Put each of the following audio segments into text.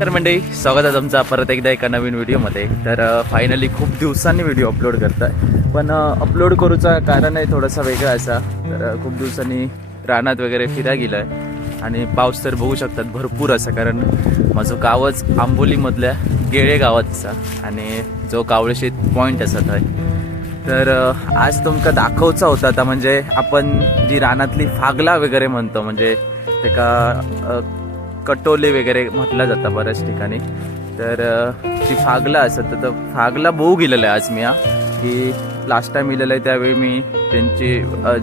तर मंडळी स्वागत आहे तुमचा परत एकदा एका नवीन व्हिडिओमध्ये. तर फायनली खूप दिवसांनी व्हिडिओ अपलोड करताय. पण अपलोड करूचा कारण आहे थोडासा वेगळा असा. तर खूप दिवसांनी रानात वगैरे फिरा गेला आहे आणि पाऊस तर बघू शकतात भरपूर असा कारण माझं गावच आंबोलीमधल्या गेळे गावात आणि जो कावळेशीत पॉईंट असा थंय तर आज तुमका दाखवचा होता आता म्हणजे आपण जी रानातली फागला वगैरे म्हणतो म्हणजे एका कटोले वगैरे म्हटलं जातं बऱ्याच ठिकाणी. तर ती फागला असत तर फागला बहु गेलेलं आहे आज मी हा. की लास्ट टाईम गेलेलं आहे त्यावेळी मी त्यांची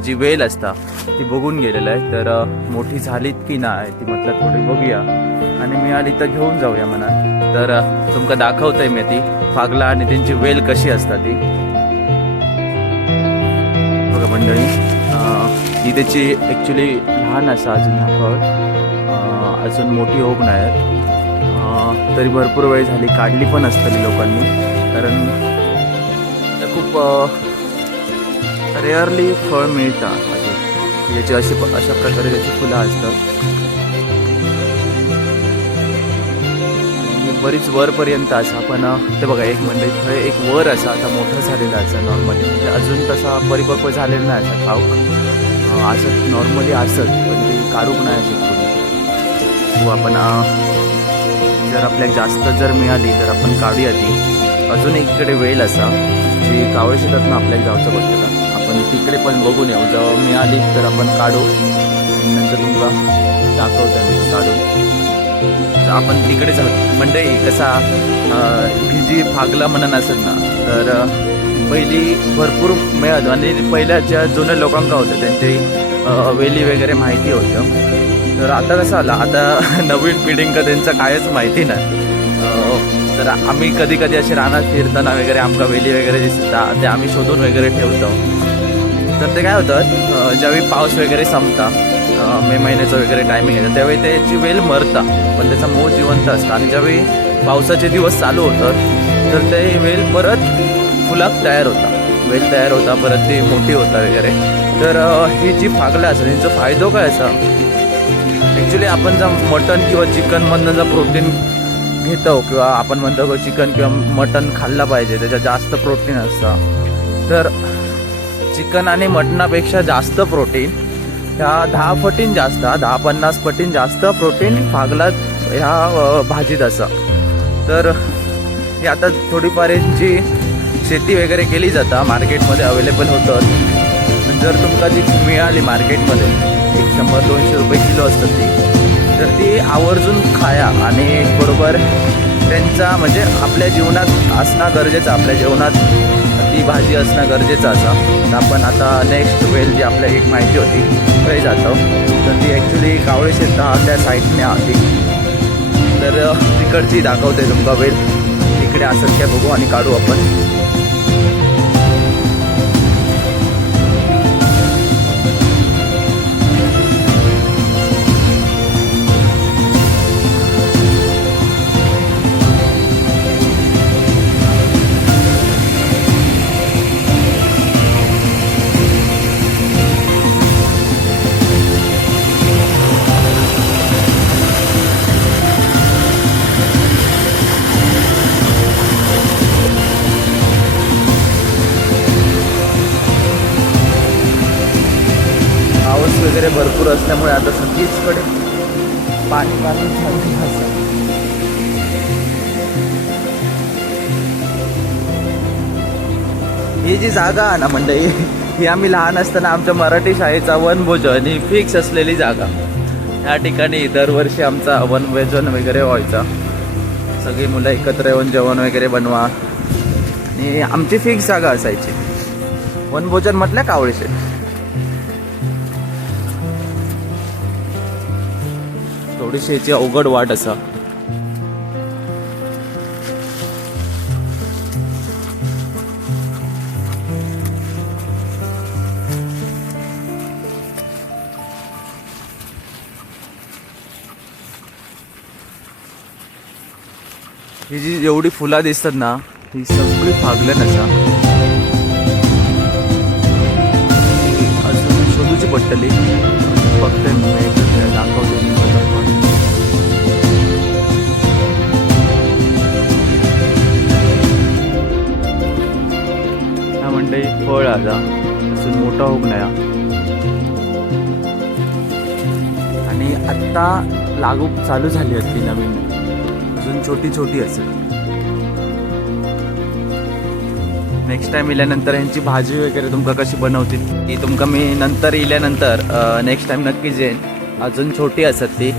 जी वेल असता ती बघून गेलेलं आहे. तर मोठी झालीत की नाही ती म्हटलं थोडी बघूया. आणि मी आली तर घेऊन जाऊया म्हणा. तर तुमका दाखवतंय मी ती फागला आणि त्यांची वेल कशी असता ती. बघा मंडळी ही त्याची ॲक्च्युली लहान असा अजून हा फळ. अजून मोठी होप नाही तरी भरपूर वेळ झाली. काढली पण असतली लोकांनी. कारण खूप रेअरली फळ मिळतात. म्हणजे याची अशी अशा प्रकारे त्याची फुलं असतात. बरीच वरपर्यंत असा पण ते बघा एक म्हणजे थंय एक वर असा आता मोठं झालेला असा नॉर्मली म्हणजे अजून तसा परिपक्व झालेला नाही असा खाऊक अ, असं नॉर्मली असत पण ते काढूक नाही असत कोणी. तो आपण जर आपल्याला जास्त जर मिळाली तर आपण काढूया ती. अजून इकडे वेळ असा जी कावळे शेतातनं आपल्याला गावचं पडतं आपण तिकडे पण बघून येऊ. जेव्हा मिळाली तर आपण काढू. नंतर तुमका दाखवतो काढू. काढून तर आपण तिकडे जाऊ म्हणजे कसा ही जी फागला म्हणून असत ना तर पहिली भरपूर मिळत आणि म्हणजे पहिल्या ज्या जुन्या लोकांका होत्या त्यांची वेली वगैरे माहिती होतं. तर आता कसं आलं आता नवीन पिढींक त्यांचं कायच माहिती नाही. तर आम्ही कधी कधी असे रानात फिरताना वगैरे आमका वेली वगैरे दिसतात ते आम्ही शोधून वगैरे ठेवतो. तर ते काय होतं ज्यावेळी पाऊस वगैरे संपता मे महिन्याचं वगैरे टायमिंग येतं त्यावेळी त्याची वेल मरता पण त्याचा मूळ जिवंत असतं. आणि ज्यावेळी पावसाचे दिवस चालू होतात तर ते वेल परत फुलाक तयार होता. वेल तयार होता परत ती मोठी होता वगैरे. तर ही जी फागला असेल हिचा फायदो काय असा? ॲक्च्युली आपण जर मटन किंवा चिकनमधनं जर प्रोटीन घेतो किंवा आपण म्हणतो की चिकन किंवा मटन खाल्लं पाहिजे त्याच्यात जास्त प्रोटीन असतं. तर चिकन आणि मटणापेक्षा जास्त प्रोटीन ह्या दहा पटीन जास्त दहा पन्नास पटीन जास्त प्रोटीन फागला ह्या भाजीत असं. तर ही आता थोडीफार जी शेती वगैरे केली जाता मार्केटमध्ये अवेलेबल होतं. जर तुमका ती मिळाली मार्केटमध्ये एक शंभर दोनशे रुपये किलो असतात ती तर ती आवर्जून खाया आणि बरोबर त्यांचा म्हणजे आपल्या जीवनात असणं गरजेचं आपल्या जेवणात ती भाजी असणं गरजेचं असा. आपण आता नेक्स्ट वेल जी आपल्या एक माहिती होती काही जातो. तर ती ॲक्च्युली कावळे शेता त्या साईडने आली. तर तिकडची दाखवते तुमका वेल इकडे असत काय बघू आणि काढू आपण. वगैरे भरपूर असल्यामुळे आता सगळीचकडे पाणी पाणी झाली असं. ही जी जागा आहे ना मंडळी ही आम्ही लहान असताना आमच्या मराठी शाळेचा वनभोजन ही फिक्स असलेली जागा. ह्या ठिकाणी दरवर्षी आमचा वनभोजन वगैरे व्हायचा. सगळी मुलं एकत्र येऊन जेवण वगैरे बनवा. आणि आमची फिक्स जागा असायची. वनभोजन म्हटलं कावळीचे थोडीशी याची अवघड वाट असा. ही जी एवढी फुला दिसतात ना ही सगळी फागल्या नसा अजून शोधूची पडटली फक्त मी काय म्हणते फळ आजा असून मोठा होऊ नया आणि आत्ता लागू चालू झाली असती नवीन. अजून छोटी छोटी असेल. नेक्स्ट टाइम इल्यानंतर यांची भाजी वगैरे तुमका कशी बनवतील ती तुमका मी नंतर इल्यानंतर नेक्स्ट टाइम नक्कीच येईन. अजून छोटी असत ती.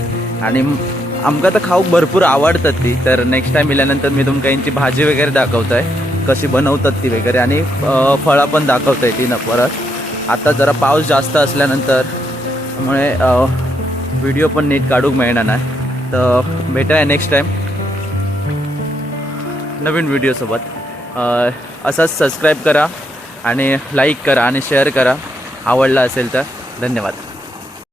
आणि आमकां आमका तर खाऊक भरपूर आवडतात ती. तर नेक्स्ट टाइम इल्यानंतर मी तुमका यांची भाजी वगैरे दाखवतोय कशी बनवतात ती वगैरे. आणि फळं पण दाखवतं आहे ती ना परत. आता जरा पाऊस जास्त असल्यानंतर त्यामुळे व्हिडिओ पण नीट काढूक मिळणार नाही. तर भेटाय नेक्स्ट टाइम नवीन व्हिडिओसोबत असाच सबस्क्राईब करा आणि लाईक करा आणि शेअर करा. आवडला असेल तर धन्यवाद.